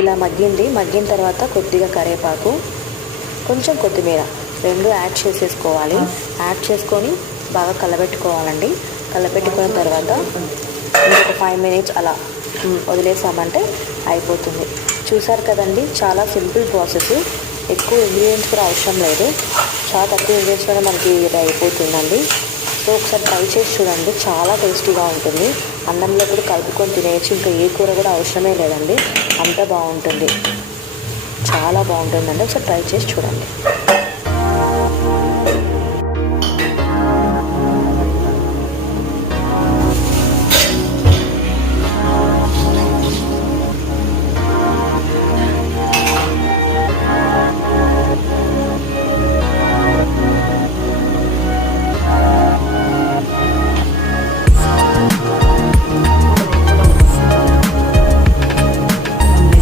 ఇలా మగ్గిన తర్వాత కొద్దిగా కరివేపాకు, కొంచెం కొత్తిమీర రెండు యాడ్ చేసేసుకోవాలి. యాడ్ చేసుకొని బాగా కలబెట్టుకోవాలండి. కలబెట్టుకున్న తర్వాత ఇంకొక 5 మినిట్స్ అలా వదిలేసామంటే అయిపోతుంది. చూసారు కదండి, చాలా సింపుల్ ప్రాసెస్. ఎక్కువ ఇంగ్రీడియంట్స్ కూడా అవసరం లేదు. చాలా తక్కువ ఇంగ్రీడియంట్స్లోనే మనకి ఇది అయిపోతుందండి. సో ఒకసారి ట్రై చేసి చూడండి, చాలా టేస్టీగా ఉంటుంది. అన్నంలో కూడా కలుపుకొని తినేయచ్చు. ఇంకా ఏ కూర కూడా అవసరమే లేదండి, అంత బాగుంటుంది. చాలా బాగుంటుందండి. ఒకసారి ట్రై చేసి చూడండి.